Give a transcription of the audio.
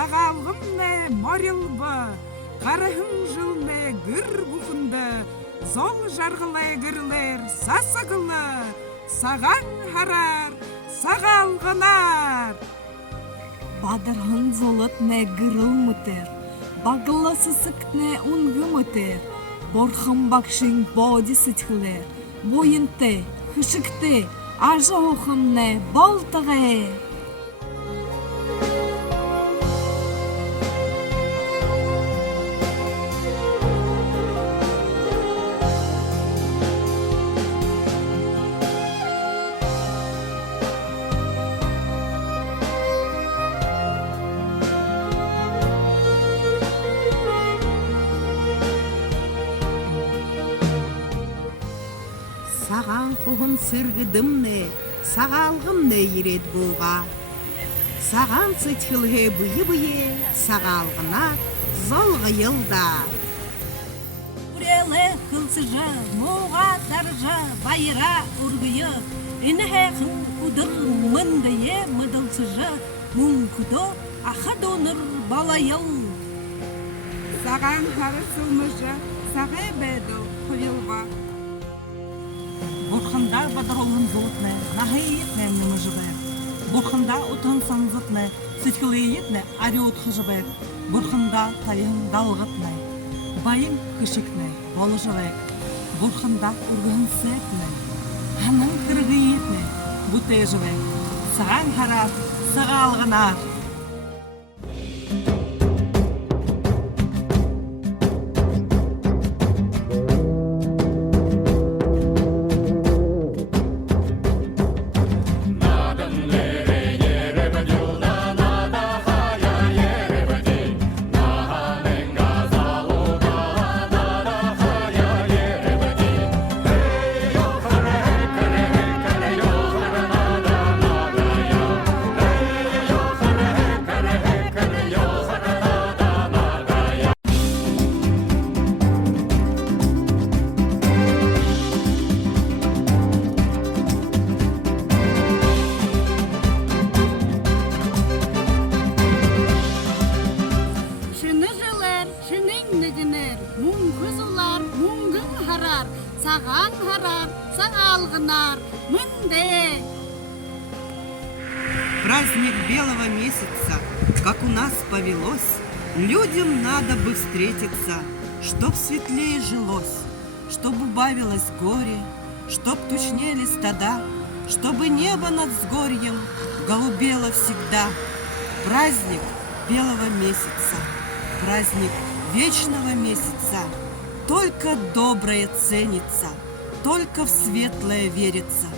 сағалғымне морилбы, қарahың жылне гір бұқынды, зол жарғылай гірлер сасығылы, саған харар, сағалғынар. Бадырғын золотне гырылмытыр, бағылы сысықне ұнгымытыр, борхым бақшын боди сытхылыр, бойынты, хышыкты, ажы оқымне болтығы. Саған құғын сырғыдымне, сағалғымне ерет бұға. Саған сытхылге бұйы-бұйы, сағалғына золғы елда. Үрелі қылсыжы, моға таржы, байыра ұрғыйы, ініхе қын құдыр мұндайы мұдылсыжы, мұн құды ақы доныр балайыл. Саған хары сылмыжы, сағы бәді құйылға. Бурханда бадаролын золотне, нахаетне нымыжыбер. Бурханда утын санзытне, сытхылыетне ариот хыжыбер. Бурханда тайын далғытне, байым кышыкне, болыжыбер. Бурханда ургын сетне, ханын кыргыетне, бутежыбер. Саған харар, сағалғынар. Саған харар, сағалғынар, мынде. Праздник белого месяца, как у нас повелось, людям надо бы встретиться, чтоб светлее жилось, чтоб убавилось горе, чтоб тучнели стада, чтобы небо над сгорьем голубело всегда. Праздник белого месяца, праздник вечного месяца. Только доброе ценится, только в светлое верится.